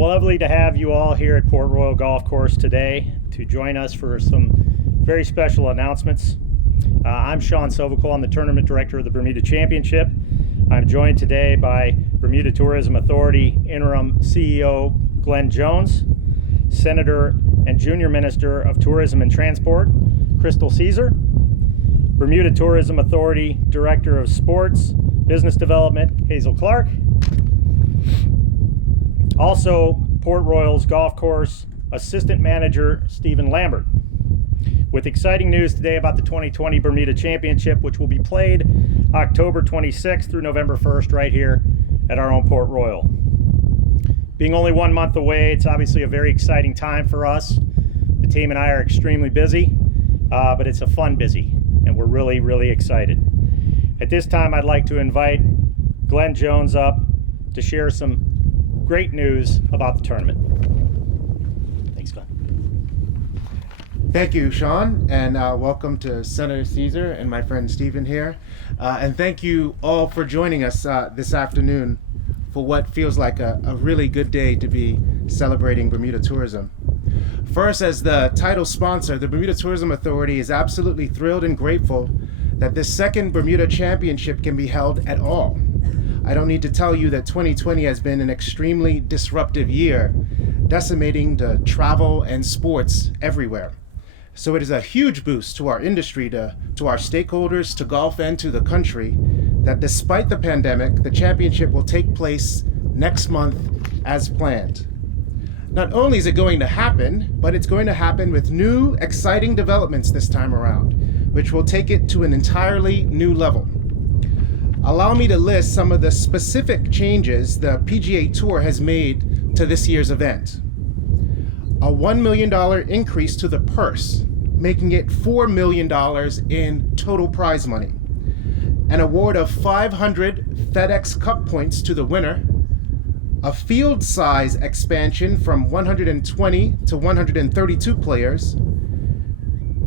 Lovely to have you all here at Port Royal Golf Course today to join us for some very special announcements. I'm Sean Sovacool. I'm the Tournament Director of the Bermuda Championship. I'm joined today by Bermuda Tourism Authority Interim CEO Glenn Jones, Senator and Junior Minister of Tourism and Transport Crystal Caesar, Bermuda Tourism Authority Director of Sports Business Development Hazel Clark, also Port Royal's Golf Course Assistant Manager Stephen Lambert, with exciting news today about the 2020 Bermuda Championship, which will be played October 26th through November 1st right here at our own Port Royal. Being only 1 month away, it's obviously a very exciting time for us. The team and I are extremely busy, but it's a fun busy, and we're really, really excited. At this time, I'd like to invite Glenn Jones up to share some great news about the tournament. Thanks, Glenn. Thank you, Sean, and welcome to Senator Caesar and my friend Stephen here. And thank you all for joining us this afternoon for what feels like a really good day to be celebrating Bermuda tourism. First, as the title sponsor, the Bermuda Tourism Authority is absolutely thrilled and grateful that this second Bermuda Championship can be held at all. I don't need to tell you that 2020 has been an extremely disruptive year, decimating the travel and sports everywhere. So it is a huge boost to our industry, to our stakeholders, to golf, and to the country, that despite the pandemic, the championship will take place next month as planned. Not only is it going to happen, but it's going to happen with new, exciting developments this time around, which will take it to an entirely new level. Allow me to list some of the specific changes the PGA Tour has made to this year's event. A $1 million increase to the purse, making it $4 million in total prize money. An award of 500 FedEx Cup points to the winner. A field size expansion from 120 to 132 players.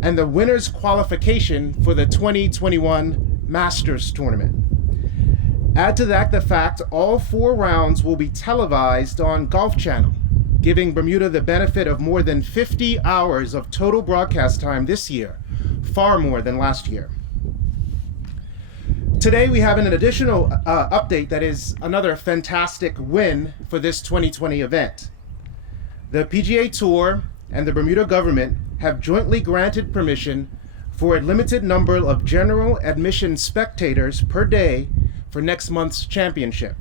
And the winner's qualification for the 2021 Masters Tournament. Add to that the fact all 4 rounds will be televised on Golf Channel, giving Bermuda the benefit of more than 50 hours of total broadcast time this year, far more than last year. Today we have an additional update that is another fantastic win for this 2020 event. The PGA Tour and the Bermuda government have jointly granted permission for a limited number of general admission spectators per day for next month's championship.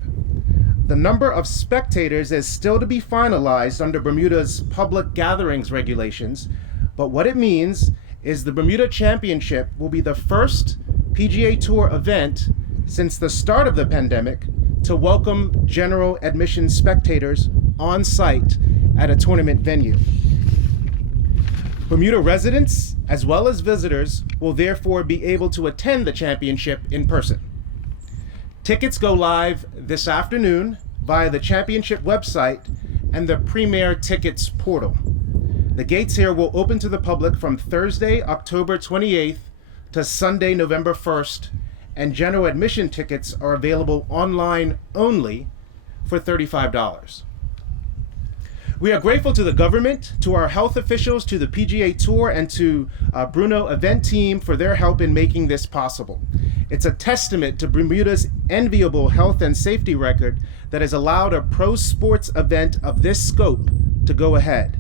The number of spectators is still to be finalized under Bermuda's public gatherings regulations, but what it means is the Bermuda Championship will be the first PGA Tour event since the start of the pandemic to welcome general admission spectators on site at a tournament venue. Bermuda residents, as well as visitors, will therefore be able to attend the championship in person. Tickets go live this afternoon via the championship website and the Premier Tickets portal. The gates here will open to the public from Thursday, October 28th to Sunday, November 1st, and general admission tickets are available online only for $35. We are grateful to the government, to our health officials, to the PGA Tour, and to Bruno event team for their help in making this possible. It's a testament to Bermuda's enviable health and safety record that has allowed a pro sports event of this scope to go ahead.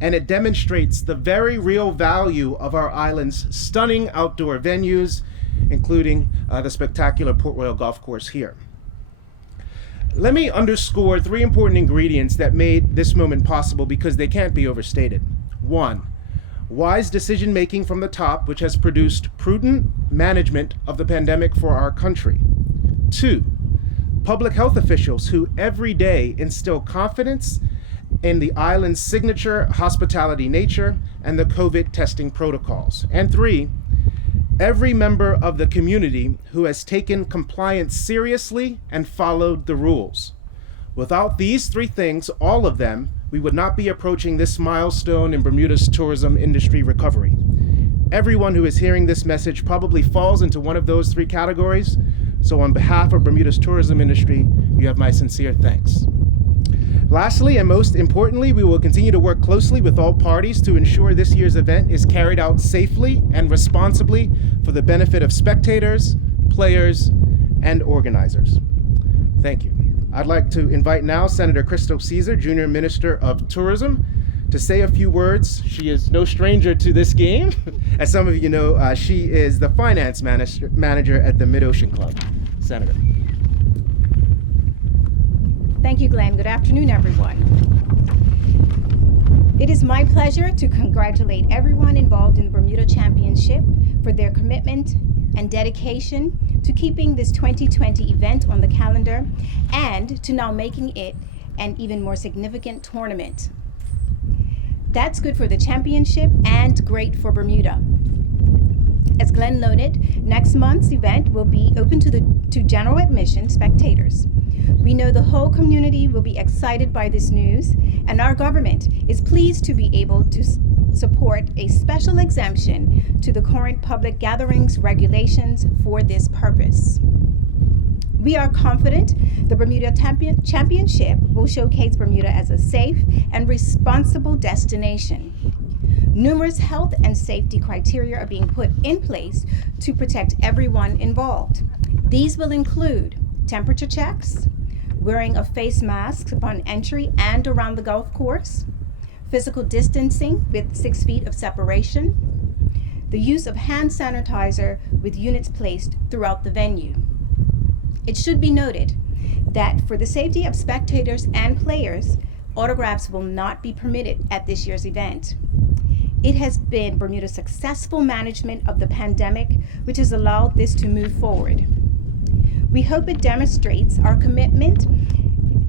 And it demonstrates the very real value of our island's stunning outdoor venues, including the spectacular Port Royal Golf Course here. Let me underscore 3 important ingredients that made this moment possible because they can't be overstated. 1, wise decision-making from the top, which has produced prudent management of the pandemic for our country. 2, public health officials who every day instill confidence in the island's signature hospitality nature and the COVID testing protocols. And 3, every member of the community who has taken compliance seriously and followed the rules. Without these 3 things, all of them, we would not be approaching this milestone in Bermuda's tourism industry recovery. Everyone who is hearing this message probably falls into one of those 3 categories, so on behalf of Bermuda's tourism industry, you have my sincere thanks. Lastly, and most importantly, we will continue to work closely with all parties to ensure this year's event is carried out safely and responsibly for the benefit of spectators, players, and organizers. Thank you. I'd like to invite now Senator Crystal Caesar, Junior Minister of Tourism, to say a few words. She is no stranger to this game. As some of you know, she is the finance manager at the Mid-Ocean Club. Senator. Thank you, Glenn. Good afternoon, everyone. It is my pleasure to congratulate everyone involved in the Bermuda Championship for their commitment and dedication to keeping this 2020 event on the calendar and to now making it an even more significant tournament. That's good for the championship and great for Bermuda. As Glenn noted, next month's event will be open to general admission spectators. We know the whole community will be excited by this news, and our government is pleased to be able to support a special exemption to the current public gatherings regulations for this purpose. We are confident the Bermuda Championship will showcase Bermuda as a safe and responsible destination. Numerous health and safety criteria are being put in place to protect everyone involved. These will include temperature checks, wearing a face mask upon entry and around the golf course, physical distancing with 6 feet of separation, the use of hand sanitizer with units placed throughout the venue. It should be noted that for the safety of spectators and players, autographs will not be permitted at this year's event. It has been Bermuda's successful management of the pandemic which has allowed this to move forward. We hope it demonstrates our commitment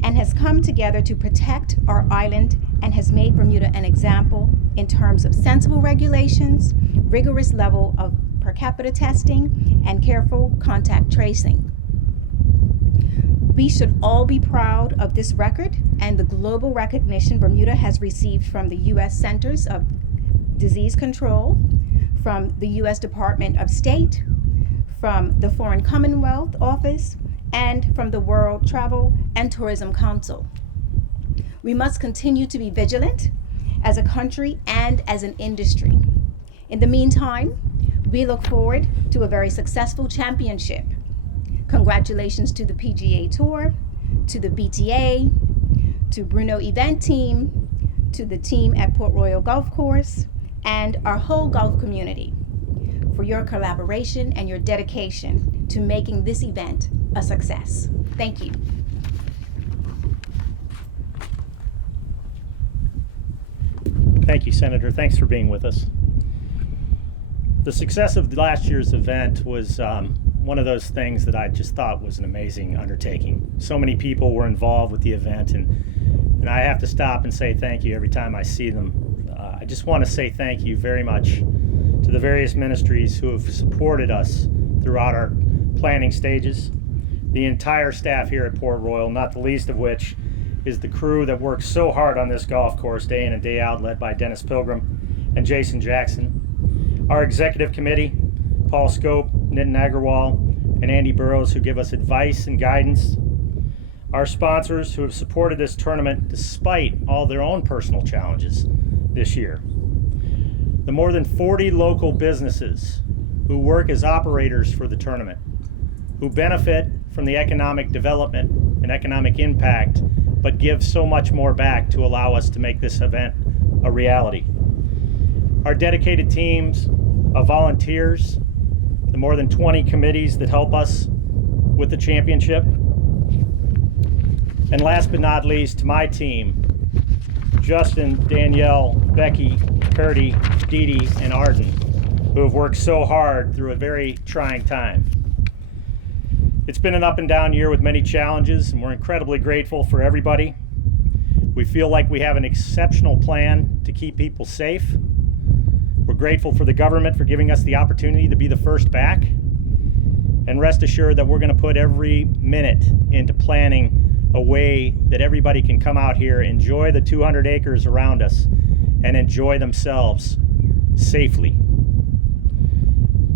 and has come together to protect our island and has made Bermuda an example in terms of sensible regulations, rigorous level of per capita testing, and careful contact tracing. We should all be proud of this record and the global recognition Bermuda has received from the U.S. Centers of Disease Control, from the U.S. Department of State, from the Foreign Commonwealth Office, and from the World Travel and Tourism Council. We must continue to be vigilant as a country and as an industry. In the meantime, we look forward to a very successful championship. Congratulations to the PGA Tour, to the BTA, to Bruno Event Team, to the team at Port Royal Golf Course, and our whole golf community for your collaboration and your dedication to making this event a success. Thank you. Thank you, Senator. Thanks for being with us. The success of last year's event was one of those things that I just thought was an amazing undertaking. So many people were involved with the event, and I have to stop and say thank you every time I see them. I just want to say thank you very much to the various ministries who have supported us throughout our planning stages, the entire staff here at Port Royal, not the least of which is the crew that works so hard on this golf course day in and day out, led by Dennis Pilgrim and Jason Jackson, our executive committee, Paul Scope, Nitin Agarwal, and Andy Burrows, who give us advice and guidance, our sponsors who have supported this tournament despite all their own personal challenges this year, the more than 40 local businesses who work as operators for the tournament, who benefit from the economic development and economic impact, but give so much more back to allow us to make this event a reality. Our dedicated teams of volunteers, the more than 20 committees that help us with the championship, and last but not least, to my team, Justin, Danielle, Becky, Curdy, Dee Dee, and Arden, who have worked so hard through a very trying time. It's been an up and down year with many challenges, and we're incredibly grateful for everybody. We feel like we have an exceptional plan to keep people safe. We're grateful for the government for giving us the opportunity to be the first back. And rest assured that we're going to put every minute into planning a way that everybody can come out here, enjoy the 200 acres around us, and enjoy themselves safely.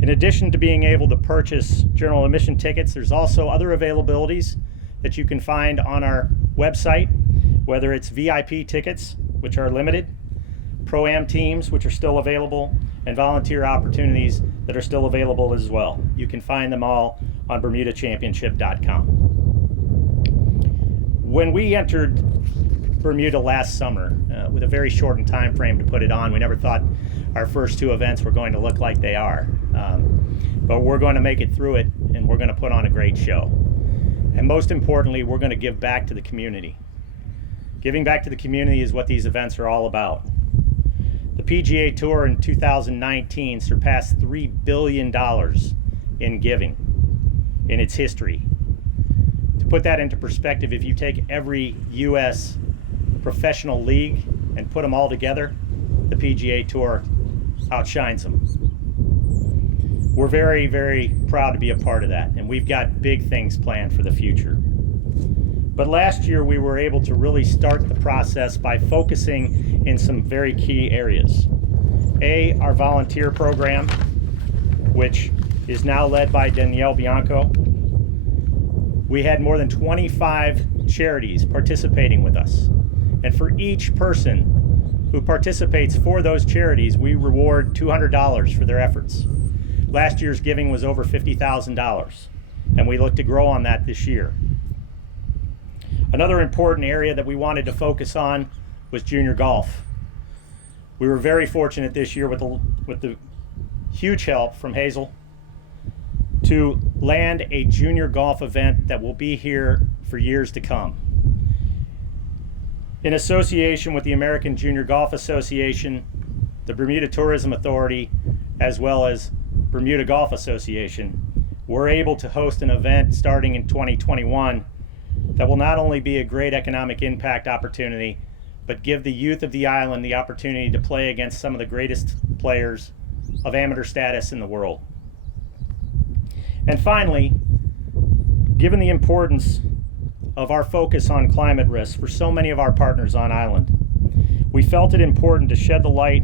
In addition to being able to purchase general admission tickets, there's also other availabilities that you can find on our website. whether it's VIP tickets, which are limited, Pro-Am teams, which are still available, and volunteer opportunities that are still available as well. You can find them all on BermudaChampionship.com. When we entered Bermuda last summer, with a very shortened time frame to put it on, we never thought our first two events were going to look like they are. But we're going to make it through it, and we're going to put on a great show. And most importantly, we're going to give back to the community. Giving back to the community is what these events are all about. The PGA Tour in 2019 surpassed $3 billion in giving in its history. To put that into perspective, if you take every U.S. professional league and put them all together, the PGA Tour outshines them. We're very, very proud to be a part of that, and we've got big things planned for the future. But last year we were able to really start the process by focusing in some very key areas. Our volunteer program, which is now led by Danielle Bianco. We had more than 25 charities participating with us. And for each person who participates for those charities, we reward $200 for their efforts. Last year's giving was over $50,000, and we look to grow on that this year. Another important area that we wanted to focus on was junior golf. We were very fortunate this year with the huge help from Hazel to land a junior golf event that will be here for years to come. In association with the American Junior Golf Association, the Bermuda Tourism Authority, as well as Bermuda Golf Association, we're able to host an event starting in 2021 that will not only be a great economic impact opportunity, but give the youth of the island the opportunity to play against some of the greatest players of amateur status in the world. And finally, given the importance of our focus on climate risk for so many of our partners on island, we felt it important to shed the light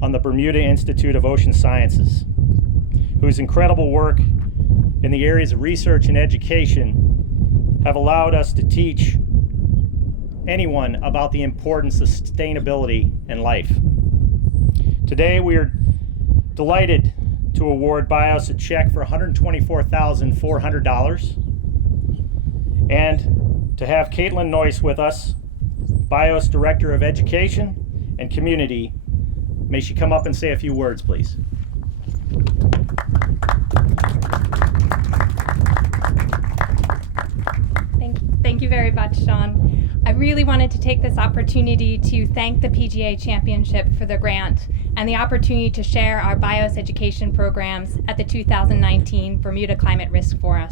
on the Bermuda Institute of Ocean Sciences, whose incredible work in the areas of research and education have allowed us to teach anyone about the importance of sustainability in life. Today we are delighted to award BIOS a check for $124,400 and to have Kaitlin Noyes with us, BIOS Director of Education and Community. May she come up and say a few words, please. Thank you very much, Sean. I really wanted to take this opportunity to thank the PGA Championship for the grant and the opportunity to share our BIOS education programs at the 2019 Bermuda Climate Risk Forum.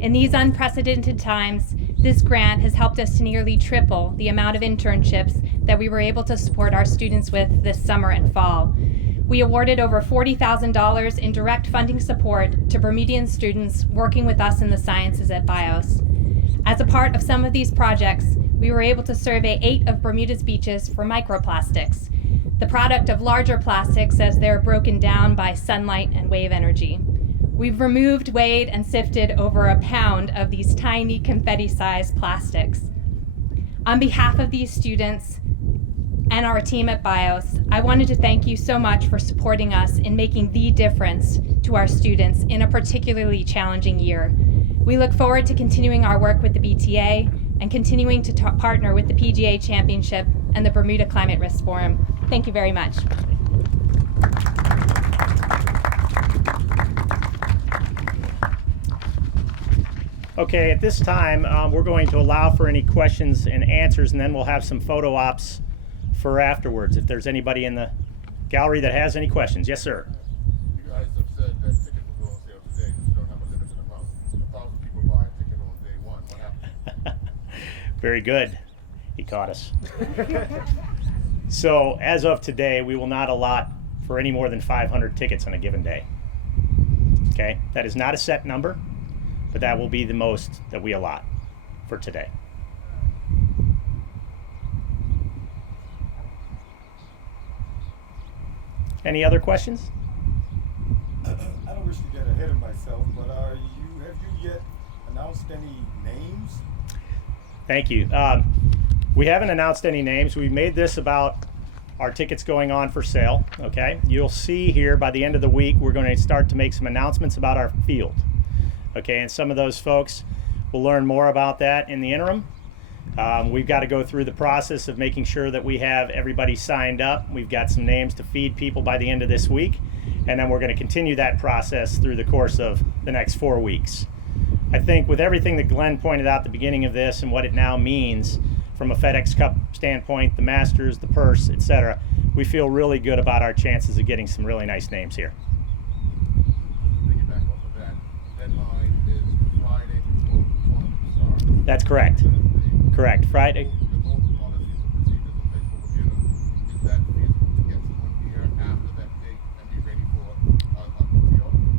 In these unprecedented times, this grant has helped us to nearly triple the amount of internships that we were able to support our students with this summer and fall. We awarded over $40,000 in direct funding support to Bermudian students working with us in the sciences at BIOS. As a part of some of these projects, we were able to survey 8 of Bermuda's beaches for microplastics, the product of larger plastics as they're broken down by sunlight and wave energy. We've removed, weighed, and sifted over a pound of these tiny confetti-sized plastics. On behalf of these students and our team at BIOS, I wanted to thank you so much for supporting us in making the difference to our students in a particularly challenging year. We look forward to continuing our work with the BTA and continuing to partner with the PGA Championship and the Bermuda Climate Risk Forum. Thank you very much. Okay, at this time, we're going to allow for any questions and answers, and then we'll have some photo ops for afterwards. If there's anybody in the gallery that has any questions. Yes, sir. You guys have said that tickets will go on sale today. You don't have a limited amount. 1,000 people buy a ticket on day one. What happened? Very good. He caught us. So as of today, we will not allot for any more than 500 tickets on a given day. Okay, that is not a set number, but that will be the most that we allot for today. Any other questions? I don't wish to get ahead of myself, but have you yet announced any names? Thank you. We haven't announced any names. We made this about our tickets going on for sale, okay? You'll see here by the end of the week, we're going to start to make some announcements about our field, okay? And some of those folks will learn more about that in the interim. We've got to go through the process of making sure that we have everybody signed up. We've got some names to feed people by the end of this week, and then we're going to continue that process through the course of the next 4 weeks. I think with everything that Glenn pointed out at the beginning of this and what it now means from a FedEx Cup standpoint, the Masters, the purse, etc., we feel really good about our chances of getting some really nice names here. Piggyback off of that, deadline is Friday before the tournament starts. That's correct. Correct. Friday. With all the policies and procedures in place for Bermuda, is that feasible to get someone here after that date and be ready for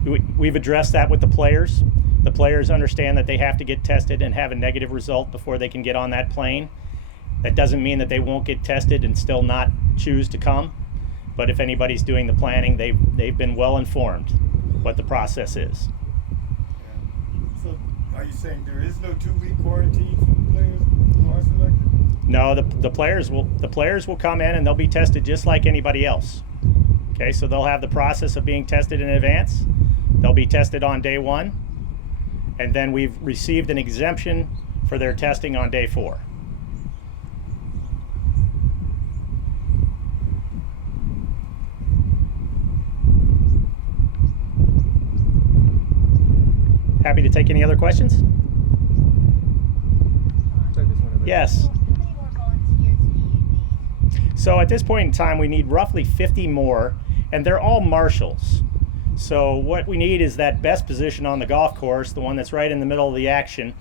a deal? We've addressed that with the players. The players understand that they have to get tested and have a negative result before they can get on that plane. That doesn't mean that they won't get tested and still not choose to come. But if anybody's doing the planning, they've been well informed what the process is. Yeah. So are you saying there is no 2-week quarantine for the players who are selected? No, the players will come in and they'll be tested just like anybody else. Okay, so they'll have the process of being tested in advance. They'll be tested on day 1, and then we've received an exemption for their testing on day 4. Happy to take any other questions? Yes. How many more volunteers do you need? So at this point in time, we need roughly 50 more, and they're all marshals. So what we need is that best position on the golf course, the one that's right in the middle of the action.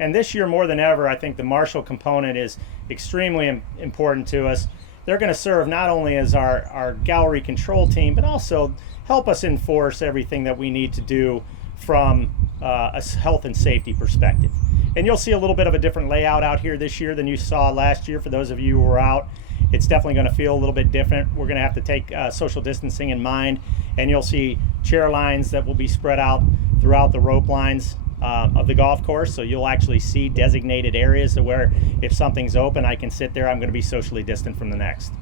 And this year more than ever, I think the marshal component is extremely important to us. They're going to serve not only as our gallery control team, but also help us enforce everything that we need to do from a health and safety perspective. And you'll see a little bit of a different layout out here this year than you saw last year. For those of you who were out, it's definitely going to feel a little bit different. We're going to have to take social distancing in mind, and you'll see chair lines that will be spread out throughout the rope lines of the golf course. So you'll actually see designated areas to where if something's open, I can sit there. I'm going to be socially distant from the next.